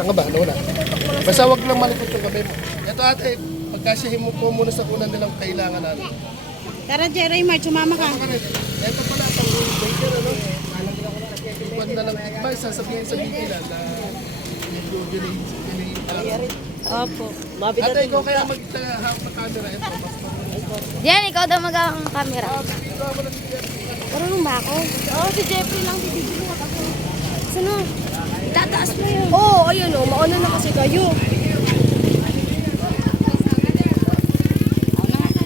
Saan ka ba? Ano na? Basta wag lang malikot yung gabi mo. Ito ate, pagkasyahin mo po muna sa kunan nilang kailangan natin. Tara, Jerry Mark, sumama ka. Ito pala, pang baker, ano? Iwan na lang tikbay, sasabihin sa bibila na. Opo. Ate, ikaw kaya mag-hawak na camera. Ito, mas Diyan, ikaw daw mag-awak ng camera. Jeff. Marunong ba ako? Oo, si Jeffrey lang, bibigyan mo ako. Sino? Itataas mo yun. Oo, oh, ayun o, mauna na kasi kayo.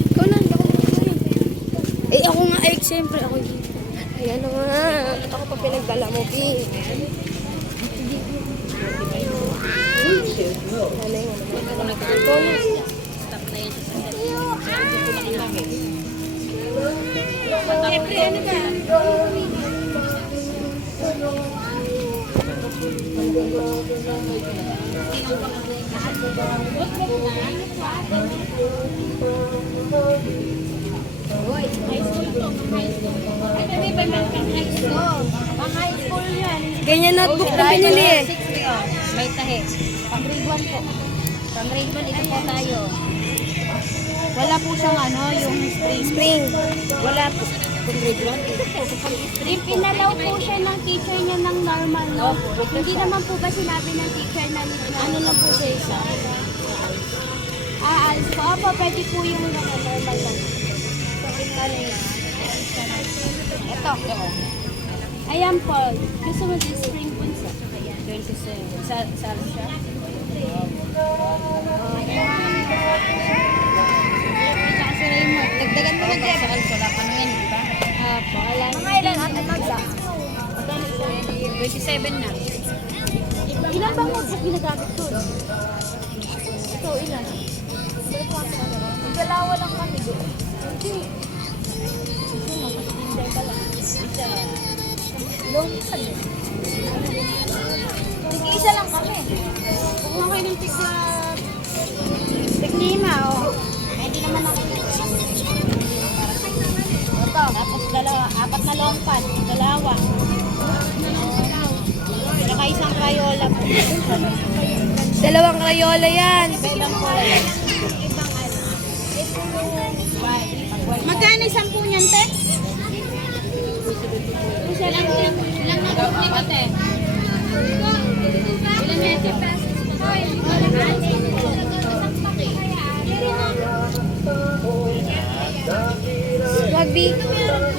Ikaw na, hindi ako. Eh, ako nga, eh, siyempre, ako. Ayan na nga. Ako pa pinagdala mo, Pi. Ikaw na. Jeffrey, ano ba? Ganyan notebook na binili eh. May tahi. Pang grade 1 po. Pang grade 1, ito po tayo. Wala po siyang ano, yung spring. Spring. Wala po. Pang grade 1, ito po. Siya ng teacher niya ng normal, no? Hindi naman po ba sinabi ng teacher na Ano lang po siya isa? aalis po? Opo, pwede po yung normal lang. Ito. Ayan po. Gusto mo din spring po sa 27. Sa, sa ano siya? Raymond. Dagdagan mo na dyan. Sa kalsula. Ano yan, di ba? Opo, alam. Mga ilan ate magsa? 27 na. Ilan bang notebook ginagamit ko? Ito, ilan? Dalawa lang kami doon. Hindi. Long kami. Na long pan. Dalawa. Saka isang crayola po. Dalawang Crayola yan. Iba-ibang kulay. Magkano isang po niyan, te? Ilang, ilang notebook ni Kote? Ilang notebook? Wag, Bi.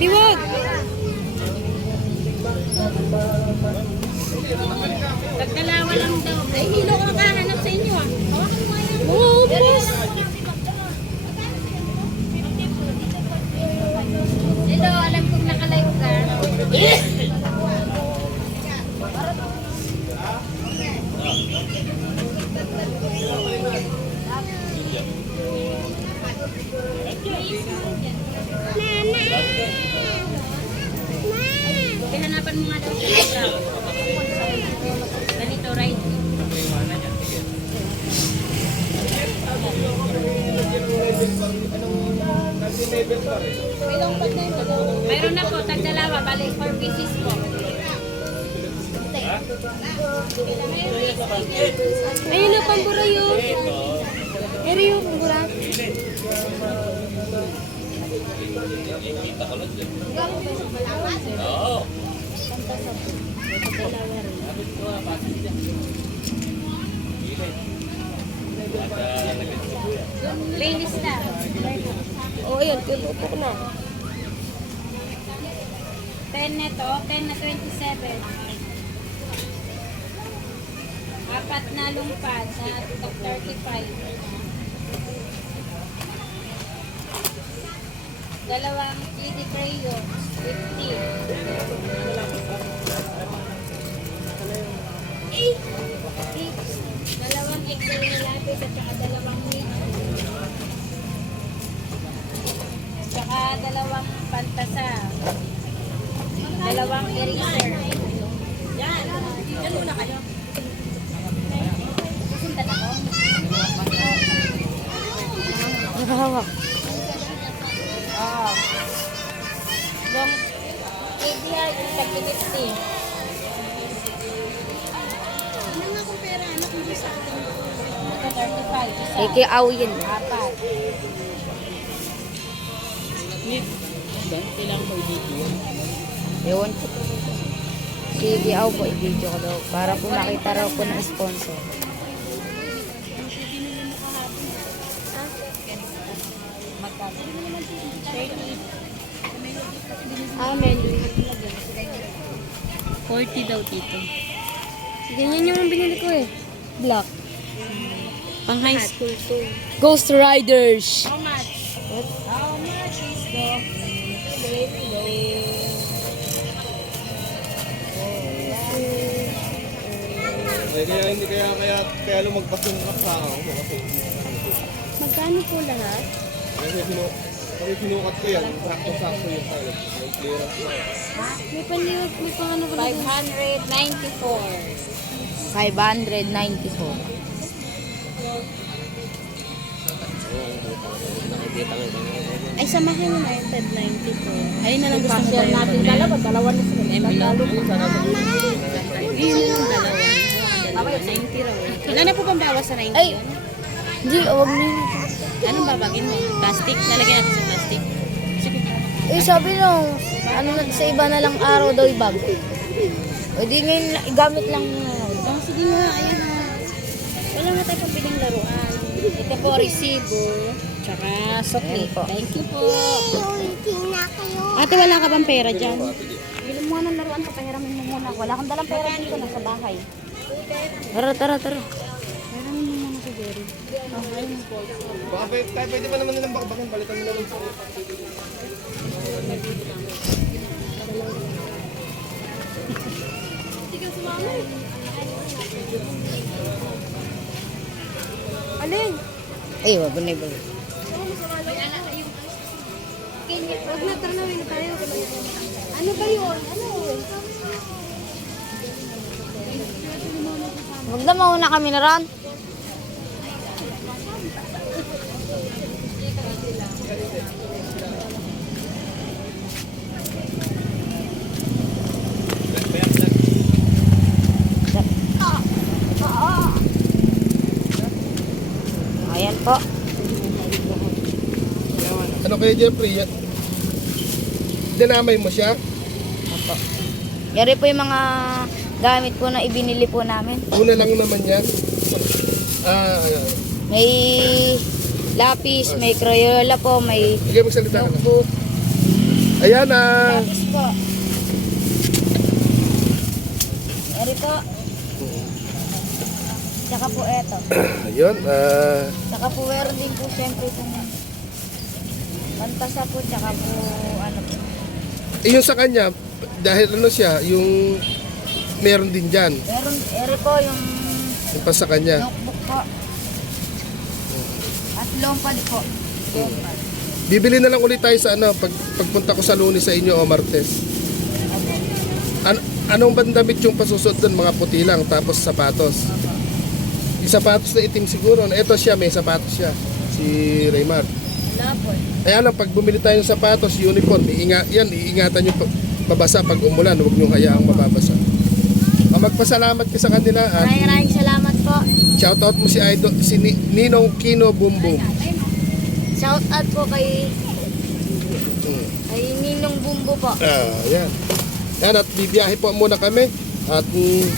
Bi, wag. Lang daw. Ay, hilo ko makahanap sa inyo ah. Hawakan mo nga yan. Oo, boss. Ito, alam kong nakalive ka. Hanapan mo nga daw siya. Ganito, right? Mayroon na po, tagdalawa, balik 4 pieces po. Ayun na, pambura yun. Eri yung pambura. Playlist na. Oo, ayun. Pinupo ko na. 10 nito, 10 na 27. Apat na lumpad na 35. Dalawang CD crayons, 50. Dalawang Excel lapis at saka dalawang nito. Tsaka dalawang pantasa. Dalawang eraser. Yan. Yan muna kayo. Susundan ako. Nakahawak. Oo. Yung ABR, yung tag-50. Ano nga kung pera, ano 35. Isa. Ikiaw yun. Apat. Ewan ko. Si Ikiaw po, i-video ko daw. Para po makita raw po ng sponsor. 30. Amen. 40 daw dito. Ganyan yung binili ko eh. Black. Pang high school to. Ghost Riders. Kaya hindi kaya kaya kaya lumagpas yung kasama mo kasi Magkano po lahat? kasi sinu kasi sinukat ko yan, sakto-sakto yung tayo. May clearance na. May panliwag, may pang ano ba? 594. 594. Ay, samahin mo na yung 1090 po. Ayun na lang gusto mo Share tayo. natin dalawa, dalawa na sila. Ko. Yung dalawa. 90 raw. eh. Wala na po bang bawas sa 90 Ay! yun? Hindi, huwag na yun. Anong babagin mo? Plastic? Lalagyan natin sa plastic. Sige. Eh, sabi lang, ano na, sa iba na lang araw daw ibag. O di ngayon, la- igamit lang na lang. Oh, sige nga, ayan o. Wala nga tayo pampiling laruan. Ito po, resibo. Tsaka sukli. Ayan po. Thank you po. Ate, wala ka bang pera dyan? Bili mo nga ng laruan, papahiramin mo muna. Wala kang dalang pera dito, nasa bahay. Tara, tara, tara. Pahiramin mo muna si Jerry. Okay. Baka pwede, pwede pa naman nilang bakbakan, balikan mo naman sa Alin? Ay, wag na ibag. Huwag na, tara na tayo. Ano ba yun? Ano? Wag na mauna kami na ron. Ayan po. Ano kaya Jeffrey? Dinamay mo siya? Opo. Yari po yung mga gamit po na ibinili po namin. Una lang naman yan. Ah, ayan. May lapis, may Crayola po, may Sige, magsalita ka na. notebook. Ayan ah. Lapis po. Yari po. Tsaka po eto. Ayun, ah. Tsaka po din po syempre po pantasa po, tsaka po ano po. Eh, yung sa kanya, dahil ano siya, yung meron din dyan. Meron, eri po yung Yung pa sa kanya. notebook po. At lompad po. Lompad. Bibili na lang ulit tayo sa ano, pag, pagpunta ko sa lunes sa inyo o martes. An anong bandamit yung pasusot doon? Mga puti lang, tapos sapatos. Yung sapatos na itim siguro. Ito siya, may sapatos siya. Si Raymar. Wala po. Kaya lang, pag bumili tayo ng sapatos, uniform, iinga, yan, iingatan yung pa- mabasa pag umulan. Huwag nyo hayaang mababasa. Ah, magpasalamat ka sa kanila at Maraming maraming salamat po. shoutout mo si Idol, si Ni- Ninong Kino Boom Boom. Shout out po kay Hmm. kay Ninong Bumbo po. Ah, yan. Yan at bibiyahe po muna kami at mm,